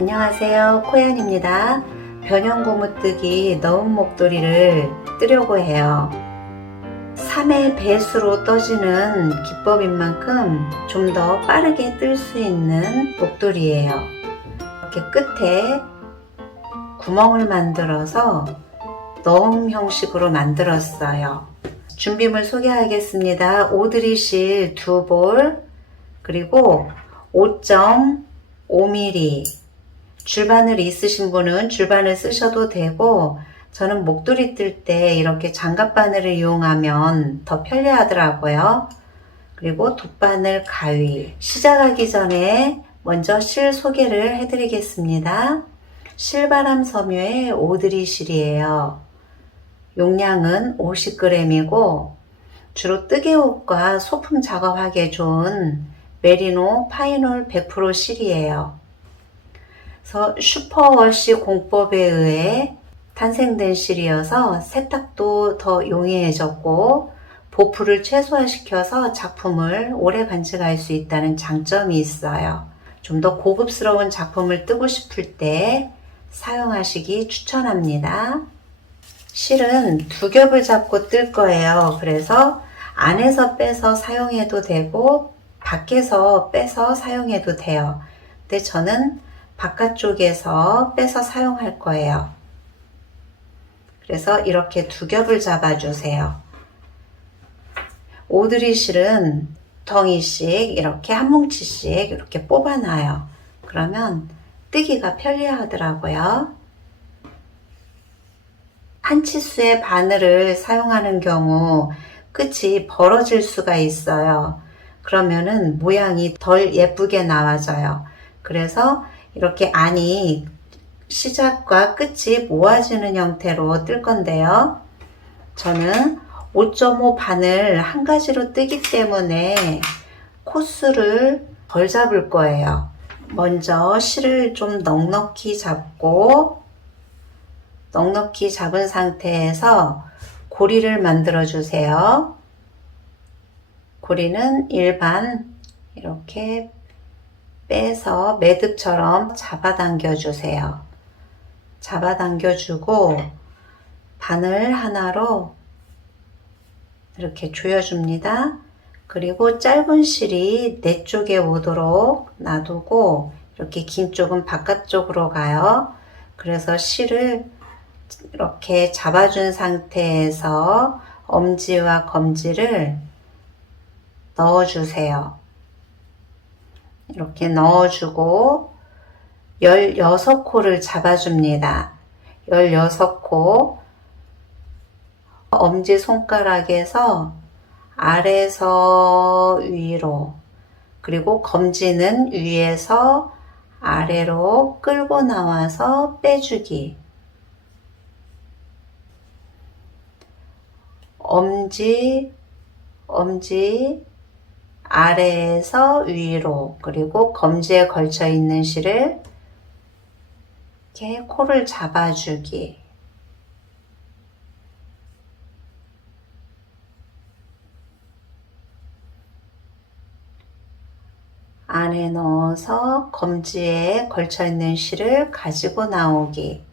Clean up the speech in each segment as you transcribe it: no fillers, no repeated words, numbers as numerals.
안녕하세요, 코얀입니다. 변형고무뜨기 넣은 목도리를 뜨려고 해요. 3의 배수로 떠지는 기법인 만큼 좀 더 빠르게 뜰 수 있는 목도리예요. 이렇게 끝에 구멍을 만들어서 넣음 형식으로 만들었어요. 준비물 소개하겠습니다. 오드리실 2볼, 그리고 5.5mm, 줄바늘 있으신 분은 줄바늘 쓰셔도 되고, 저는 목도리 뜰 때 이렇게 장갑바늘을 이용하면 더 편리하더라고요. 그리고 돗바늘 가위. 시작하기 전에 먼저 실 소개를 해드리겠습니다. 실바람 섬유의 오드리실이에요. 용량은 50g이고 주로 뜨개옷과 소품 작업하기에 좋은 메리노 파이놀 100% 실이에요. 그래서 슈퍼워시 공법에 의해 탄생된 실이어서 세탁도 더 용이해졌고 보풀을 최소화시켜서 작품을 오래 간직할 수 있다는 장점이 있어요. 좀 더 고급스러운 작품을 뜨고 싶을 때 사용하시기 추천합니다. 실은 두 겹을 잡고 뜰 거예요. 그래서 안에서 빼서 사용해도 되고 밖에서 빼서 사용해도 돼요. 근데 저는 바깥쪽에서 빼서 사용할 거예요. 그래서 이렇게 두 겹을 잡아주세요. 오드리 실은 덩이씩 이렇게 한 뭉치씩 이렇게 뽑아놔요. 그러면 뜨기가 편리하더라고요. 한 치수의 바늘을 사용하는 경우 끝이 벌어질 수가 있어요. 그러면은 모양이 덜 예쁘게 나와져요. 그래서 이렇게 안이 시작과 끝이 모아지는 형태로 뜰 건데요. 저는 5.5 바늘 한 가지로 뜨기 때문에 코스를 덜 잡을 거예요. 먼저 실을 좀 넉넉히 잡고, 넉넉히 잡은 상태에서 고리를 만들어 주세요. 고리는 일반 이렇게 빼서 매듭처럼 잡아당겨 주세요. 잡아당겨 주고 바늘 하나로 이렇게 조여줍니다. 그리고 짧은 실이 내 쪽에 오도록 놔두고 이렇게 긴 쪽은 바깥쪽으로 가요. 그래서 실을 이렇게 잡아준 상태에서 엄지와 검지를 넣어주세요. 이렇게 넣어주고 16코를 잡아줍니다. 16코. 엄지손가락에서 아래에서 위로, 그리고 검지는 위에서 아래로 끌고 나와서 빼주기. 엄지, 아래에서 위로, 그리고 검지에 걸쳐 있는 실을 이렇게 코를 잡아주기. 안에 넣어서 검지에 걸쳐 있는 실을 가지고 나오기.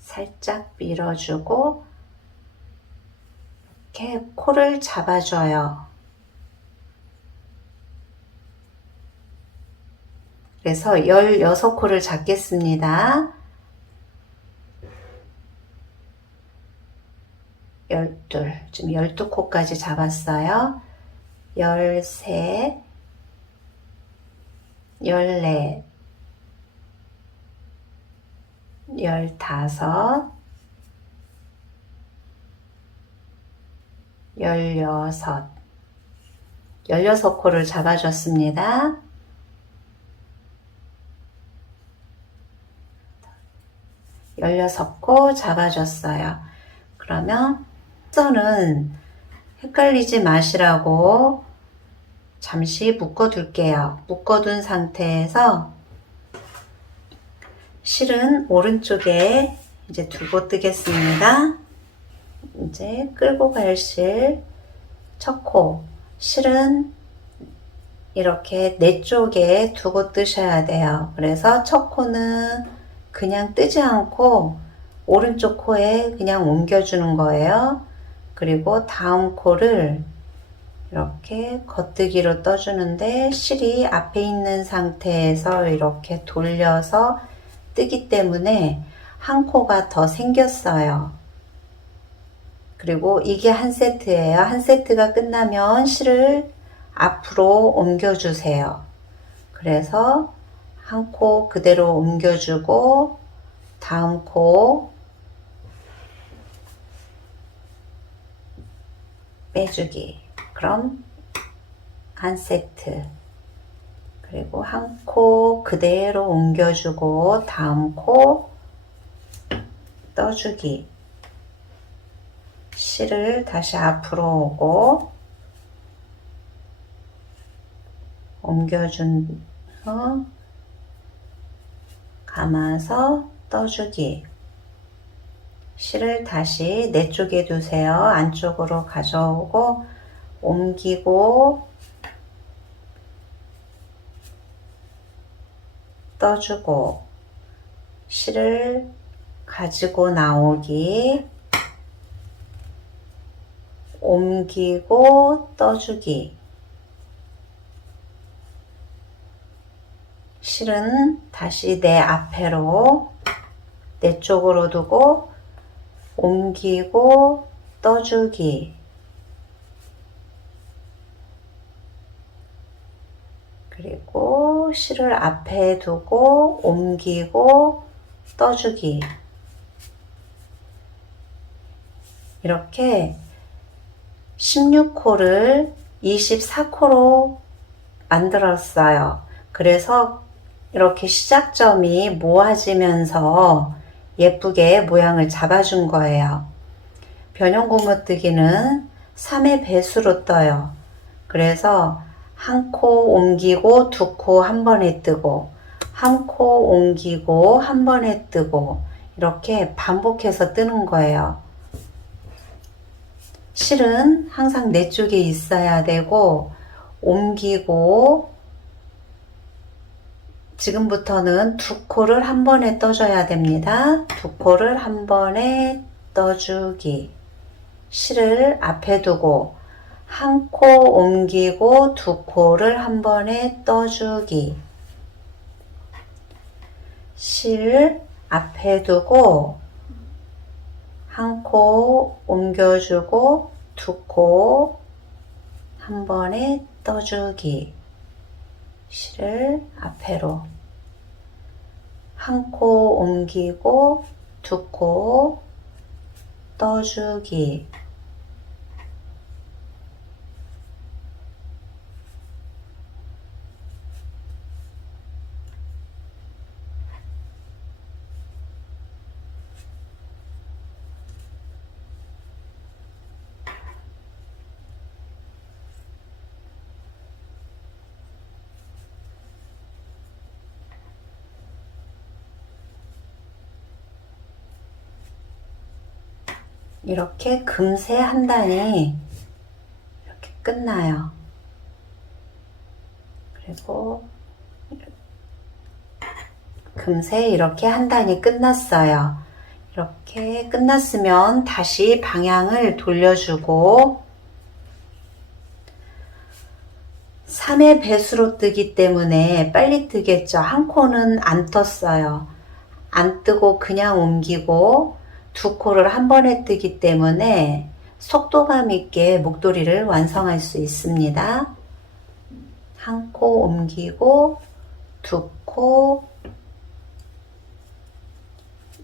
살짝 밀어주고 이렇게 코를 잡아줘요. 그래서 16코를 잡겠습니다. 12, 지금 12코까지 잡았어요. 13, 14, 15, 16, 16코를 잡아줬습니다. 16코 잡아줬어요. 그러면 선은 헷갈리지 마시라고 잠시 묶어둘게요. 묶어둔 상태에서 실은 오른쪽에 이제 두고 뜨겠습니다. 이제 끌고 갈 실, 첫 코. 실은 이렇게 네 쪽에 두고 뜨셔야 돼요. 그래서 첫 코는 그냥 뜨지 않고 오른쪽 코에 그냥 옮겨주는 거예요. 그리고 다음 코를 이렇게 겉뜨기로 떠주는데 실이 앞에 있는 상태에서 이렇게 돌려서 뜨기 때문에 한 코가 더 생겼어요. 그리고 이게 한 세트예요. 한 세트가 끝나면 실을 앞으로 옮겨주세요. 그래서 한 코 그대로 옮겨주고 다음 코 빼주기. 그럼 한 세트. 그리고 한 코 그대로 옮겨주고 다음 코 떠주기. 실을 다시 앞으로 오고 옮겨준서 감아서 떠주기. 실을 다시 내 쪽에 두세요. 안쪽으로 가져오고 옮기고 떠주고 실을 가지고 나오기, 옮기고 떠주기. 실은 다시 내 앞에로 내 쪽으로 두고 옮기고 떠주기. 그리고 실을 앞에 두고 옮기고 떠주기. 이렇게 16코를 24코로 만들었어요. 그래서 이렇게 시작점이 모아지면서 예쁘게 모양을 잡아준 거예요. 변형 고무뜨기는 3의 배수로 떠요. 그래서 한 코 옮기고 두 코 한 번에 뜨고 한 코 옮기고 한 번에 뜨고 이렇게 반복해서 뜨는 거예요. 실은 항상 내 쪽에 있어야 되고 옮기고 지금부터는 두 코를 한 번에 떠줘야 됩니다. 두 코를 한 번에 떠주기. 실을 앞에 두고 한 코 옮기고 두 코를 한 번에 떠주기. 실 앞에 두고 한 코 옮겨주고 두 코 한 번에 떠주기. 실을 앞으로 한 코 옮기고 두 코 떠주기. 이렇게 금세 한 단이 이렇게 끝나요. 그리고 금세 이렇게 한 단이 끝났어요. 이렇게 끝났으면 다시 방향을 돌려주고 3의 배수로 뜨기 때문에 빨리 뜨겠죠. 한 코는 안 떴어요. 안 뜨고 그냥 옮기고 두 코를 한 번에 뜨기 때문에 속도감 있게 목도리를 완성할 수 있습니다. 한 코 옮기고 두 코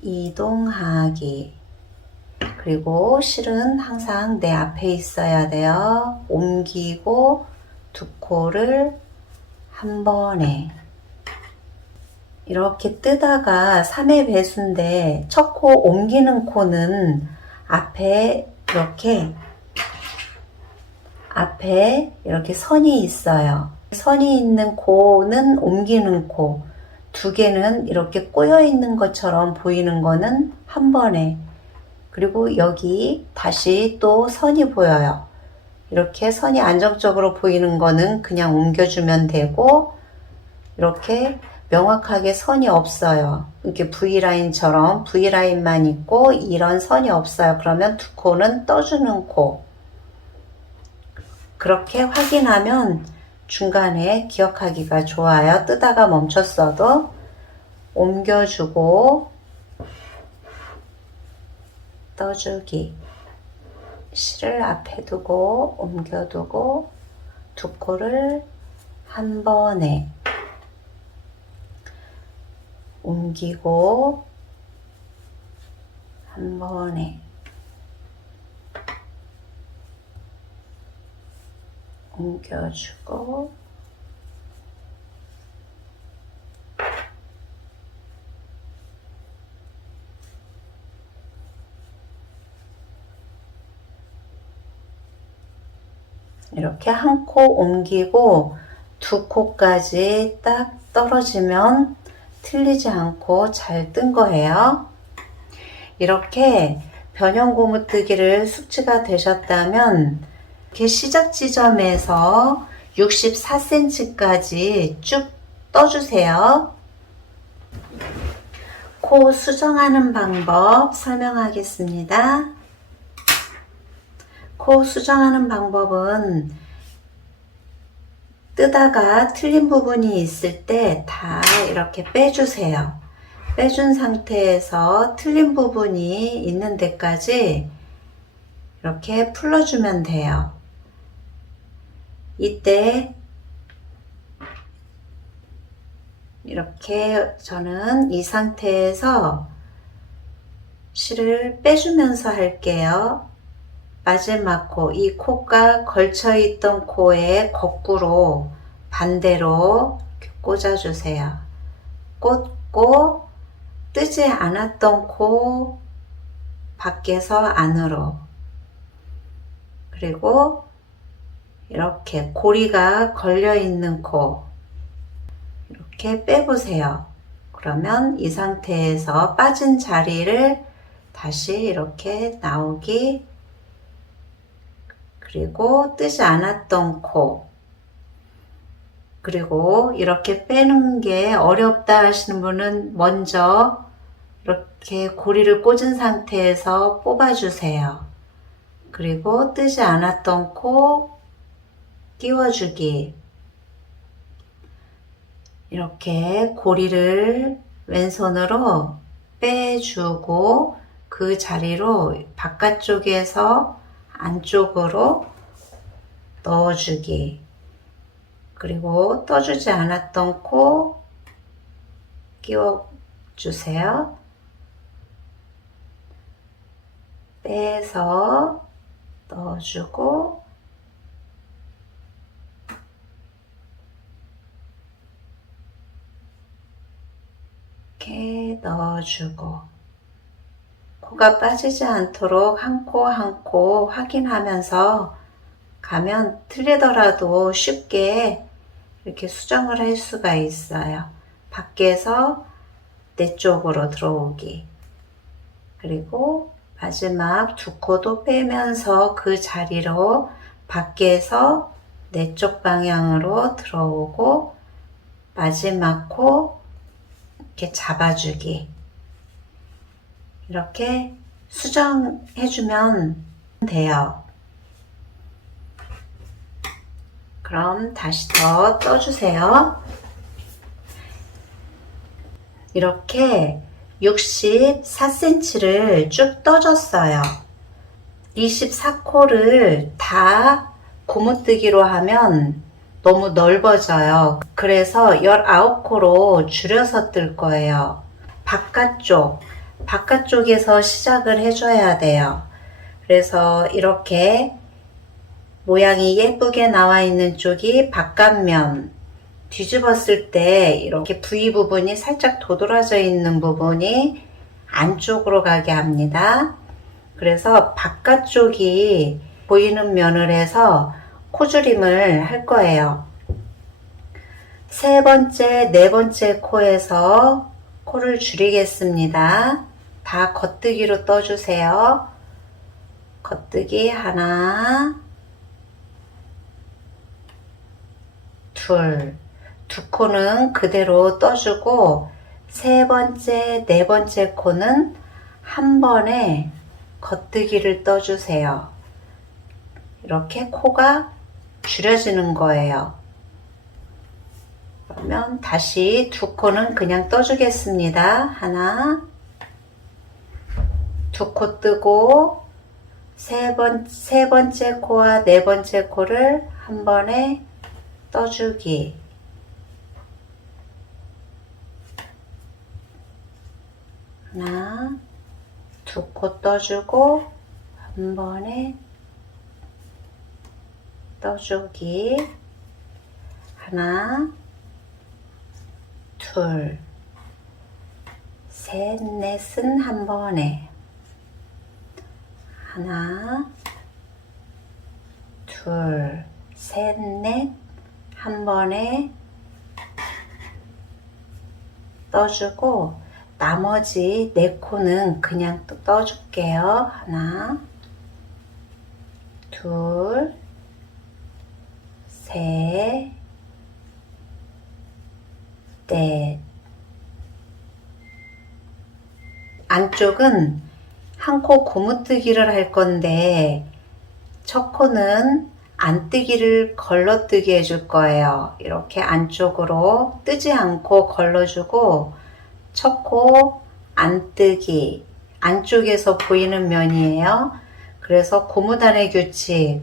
이동하기. 그리고 실은 항상 내 앞에 있어야 돼요. 옮기고 두 코를 한 번에 이렇게 뜨다가 3의 배수인데 첫 코 옮기는 코는 앞에 이렇게 선이 있어요. 선이 있는 코는 옮기는 코, 두 개는 이렇게 꼬여 있는 것처럼 보이는 거는 한 번에, 그리고 여기 다시 또 선이 보여요. 이렇게 선이 안정적으로 보이는 거는 그냥 옮겨주면 되고, 이렇게 명확하게 선이 없어요. 이렇게 V라인처럼 V라인만 있고 이런 선이 없어요. 그러면 두 코는 떠주는 코. 그렇게 확인하면 중간에 기억하기가 좋아요. 뜨다가 멈췄어도 옮겨주고 떠주기. 실을 앞에 두고 옮겨두고 두 코를 한 번에 옮기고 한 번에 옮겨주고 이렇게 한 코 옮기고 두 코까지 딱 떨어지면 틀리지 않고 잘 뜬 거예요. 이렇게 변형 고무뜨기를 숙지가 되셨다면 이렇게 시작 지점에서 64cm까지 쭉 떠주세요. 코 수정하는 방법 설명하겠습니다. 코 수정하는 방법은 뜨다가 틀린 부분이 있을 때 다 이렇게 빼주세요. 빼준 상태에서 틀린 부분이 있는 데까지 이렇게 풀어주면 돼요. 이때 이렇게 저는 이 상태에서 실을 빼주면서 할게요. 마지막 코, 이 코가 걸쳐있던 코에 거꾸로 반대로 꽂아주세요. 꽂고 뜨지 않았던 코 밖에서 안으로, 그리고 이렇게 고리가 걸려있는 코 이렇게 빼보세요. 그러면 이 상태에서 빠진 자리를 다시 이렇게 나오기, 그리고 뜨지 않았던 코, 그리고 이렇게 빼는 게 어렵다 하시는 분은 먼저 이렇게 고리를 꽂은 상태에서 뽑아주세요. 그리고 뜨지 않았던 코 끼워주기. 이렇게 고리를 왼손으로 빼주고 그 자리로 바깥쪽에서 안쪽으로 넣어주기. 그리고 떠주지 않았던 코 끼워주세요. 빼서 넣어주고 이렇게 넣어주고, 코가 빠지지 않도록 한 코 한 코 확인하면서 가면 틀리더라도 쉽게 이렇게 수정을 할 수가 있어요. 밖에서 내 쪽으로 들어오기. 그리고 마지막 두 코도 빼면서 그 자리로 밖에서 내 쪽 방향으로 들어오고, 마지막 코 이렇게 잡아주기. 이렇게 수정해주면 돼요. 그럼 다시 더 떠주세요. 이렇게 64cm를 쭉 떠줬어요. 24코를 다 고무뜨기로 하면 너무 넓어져요. 그래서 19코로 줄여서 뜰 거예요. 바깥쪽에서 시작을 해줘야 돼요. 그래서 이렇게 모양이 예쁘게 나와 있는 쪽이 바깥면, 뒤집었을 때 이렇게 V 부분이 살짝 도드라져 있는 부분이 안쪽으로 가게 합니다. 그래서 바깥쪽이 보이는 면을 해서 코줄임을 할 거예요. 세 번째, 네 번째 코에서 코를 줄이겠습니다. 다 겉뜨기로 떠주세요. 겉뜨기 하나, 둘, 두 코는 그대로 떠주고 세 번째, 네 번째 코는 한 번에 겉뜨기를 떠주세요. 이렇게 코가 줄여지는 거예요. 그러면 다시 두 코는 그냥 떠주겠습니다. 하나, 두 코 뜨고 세 번째 코와 네 번째 코를 한 번에 떠주기. 하나, 두 코 떠주고 한 번에 떠주기. 하나, 둘, 셋, 넷은 한 번에. 하나, 둘, 셋, 넷, 한 번에 떠주고 나머지 네 코는 그냥 또 떠줄게요. 하나, 둘, 셋, 넷. 안쪽은 한 코 고무뜨기를 할 건데 첫 코는 안뜨기를 걸러뜨기 해줄 거예요. 이렇게 안쪽으로 뜨지 않고 걸러주고 첫 코 안뜨기, 안쪽에서 보이는 면이에요. 그래서 고무단의 규칙,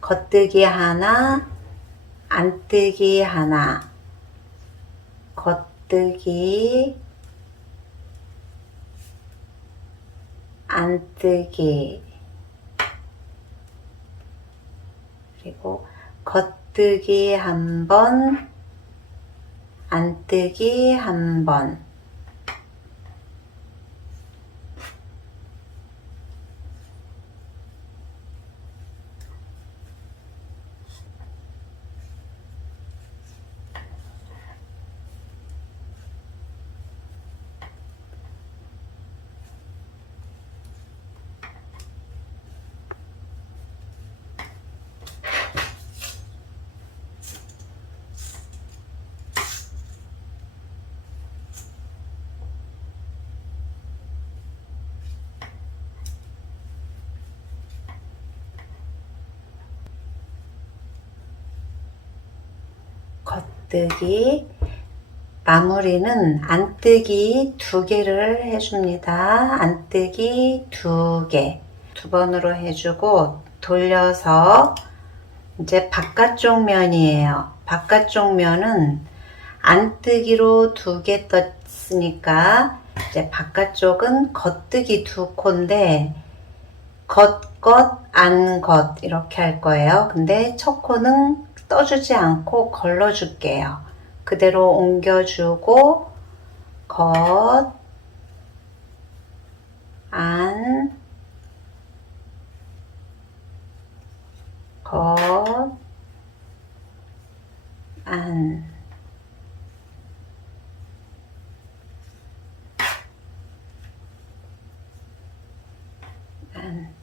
겉뜨기 하나, 안뜨기 하나, 겉뜨기, 안뜨기, 그리고 겉뜨기 한 번, 안뜨기 한 번. 겉뜨기, 마무리는 안뜨기 두 개를 해줍니다. 안뜨기 두 개, 두 번으로 해주고 돌려서 이제 바깥쪽 면이에요. 바깥쪽 면은 안뜨기로 두 개 떴으니까 이제 바깥쪽은 겉뜨기 두 코인데 겉, 안, 겉 이렇게 할 거예요. 근데 첫 코는 떠주지 않고 걸러줄게요. 그대로 옮겨주고 겉, 안, 겉, 안, 안.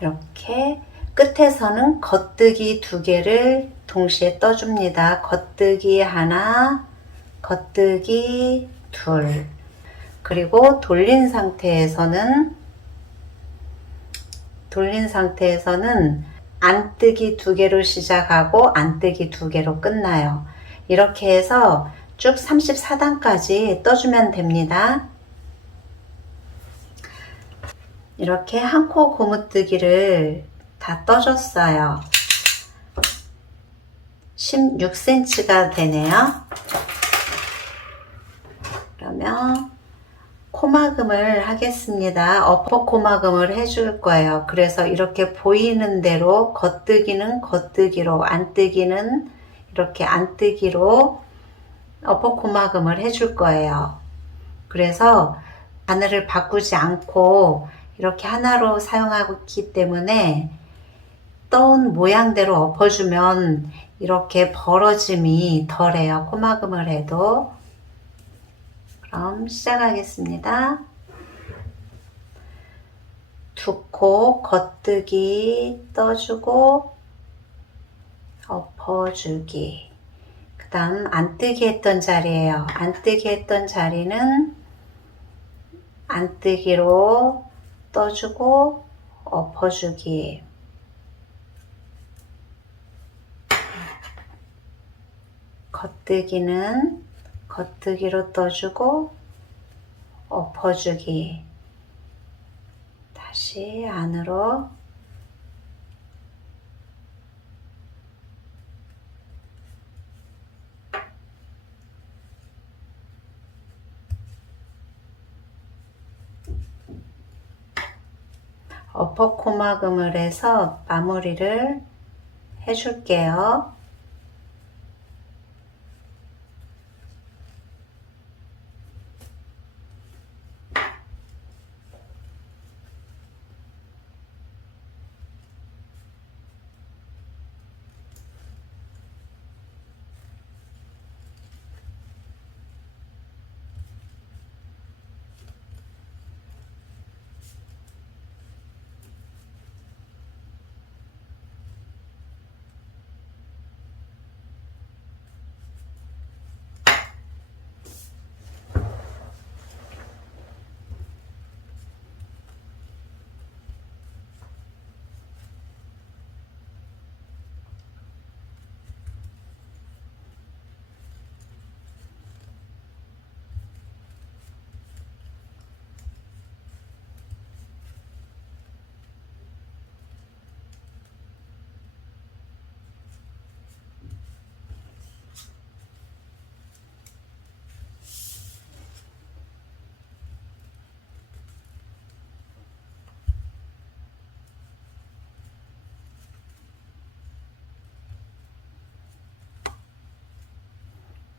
이렇게 끝에서는 겉뜨기 두 개를 동시에 떠줍니다. 겉뜨기 하나, 겉뜨기 둘. 그리고 돌린 상태에서는 안뜨기 두 개로 시작하고 안뜨기 두 개로 끝나요. 이렇게 해서 쭉 34단까지 떠주면 됩니다. 이렇게 한 코 고무뜨기를 다 떠줬어요. 16cm가 되네요. 그러면 코막음을 하겠습니다. 어퍼 코막음을 해줄 거예요. 그래서 이렇게 보이는 대로 겉뜨기는 겉뜨기로, 안뜨기는 이렇게 안뜨기로 어퍼 코막음을 해줄 거예요. 그래서 바늘을 바꾸지 않고 이렇게 하나로 사용하고 있기 때문에 떠온 모양대로 엎어주면 이렇게 벌어짐이 덜해요. 코막음을 해도. 그럼 시작하겠습니다. 두 코 겉뜨기 떠주고 엎어주기. 그 다음 안뜨기 했던 자리예요. 안뜨기 했던 자리는 안뜨기로 떠주고 엎어주기. 겉뜨기는 겉뜨기로 떠주고 엎어주기. 다시 안으로. 어퍼 코막음을 해서 마무리를 해줄게요.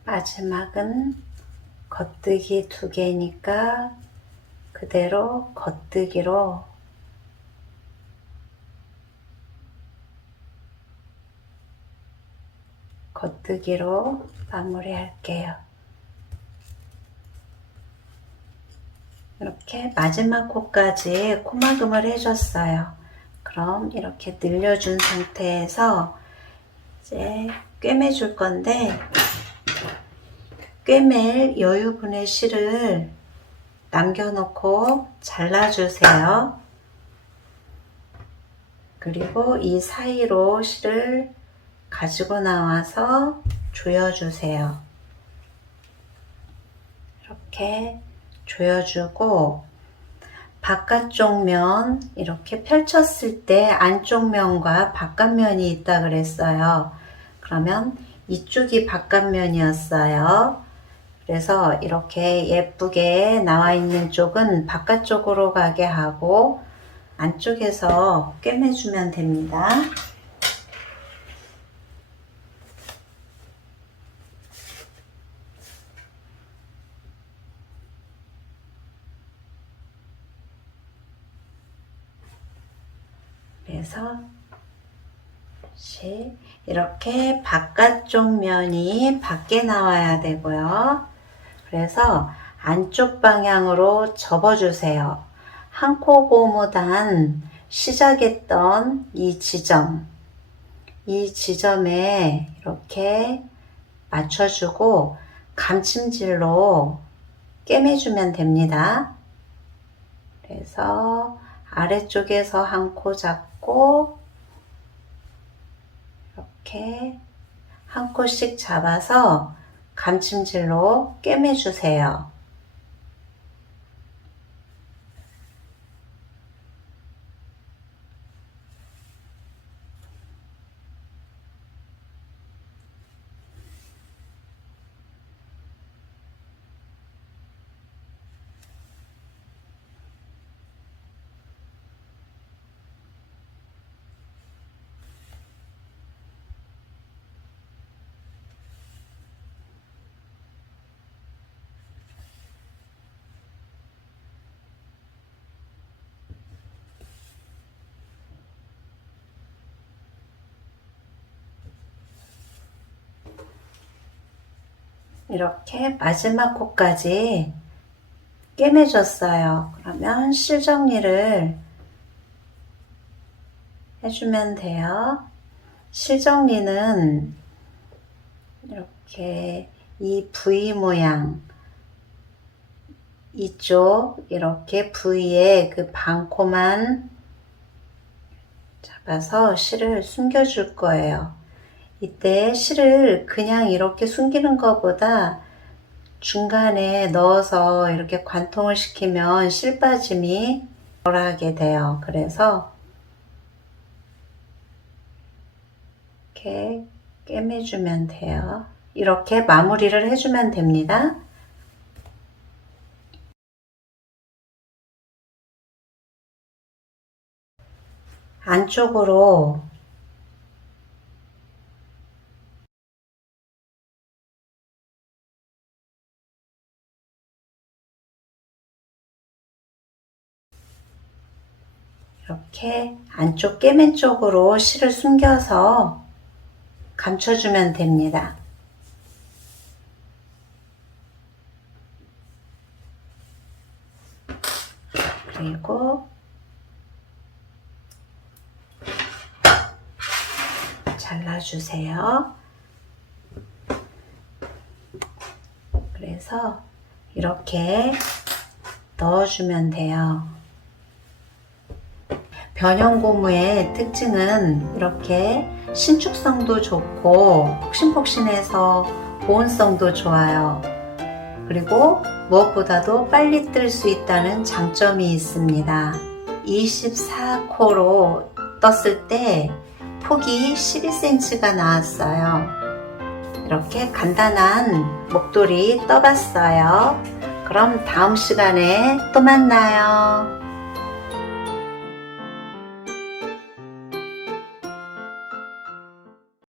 마지막은 겉뜨기 2개니까 그대로 겉뜨기로 마무리 할게요. 이렇게 마지막 코까지 코막음을 해줬어요. 그럼 이렇게 늘려준 상태에서 이제 꿰매줄 건데, 꿰맬 여유분의 실을 남겨놓고 잘라주세요. 그리고 이 사이로 실을 가지고 나와서 조여주세요. 이렇게 조여주고 바깥쪽 면 이렇게 펼쳤을 때 안쪽 면과 바깥면이 있다 그랬어요. 그러면 이쪽이 바깥면이었어요. 그래서 이렇게 예쁘게 나와 있는 쪽은 바깥쪽으로 가게 하고 안쪽에서 꿰매주면 됩니다. 그래서 이렇게 바깥쪽 면이 밖에 나와야 되고요. 그래서 안쪽 방향으로 접어주세요. 한 코 고무단 시작했던 이 지점에 이렇게 맞춰주고 감침질로 꿰매주면 됩니다. 그래서 아래쪽에서 한 코 잡고 이렇게 한 코씩 잡아서 감침질로 꿰매주세요. 이렇게 마지막 코까지 꿰매줬어요. 그러면 실 정리를 해주면 돼요. 실 정리는 이렇게 이 V 모양, 이쪽 이렇게 V에 그 반코만 잡아서 실을 숨겨줄 거예요. 이때 실을 그냥 이렇게 숨기는 것보다 중간에 넣어서 이렇게 관통을 시키면 실 빠짐이 덜하게 돼요. 그래서 이렇게 꿰매주면 돼요. 이렇게 마무리를 해주면 됩니다. 안쪽으로 이렇게 안쪽 꿰맨 쪽으로 실을 숨겨서 감춰주면 됩니다. 그리고 잘라주세요. 그래서 이렇게 넣어주면 돼요. 변형 고무의 특징은 이렇게 신축성도 좋고 폭신폭신해서 보온성도 좋아요. 그리고 무엇보다도 빨리 뜰 수 있다는 장점이 있습니다. 24코로 떴을 때 폭이 12cm가 나왔어요. 이렇게 간단한 목도리 떠봤어요. 그럼 다음 시간에 또 만나요.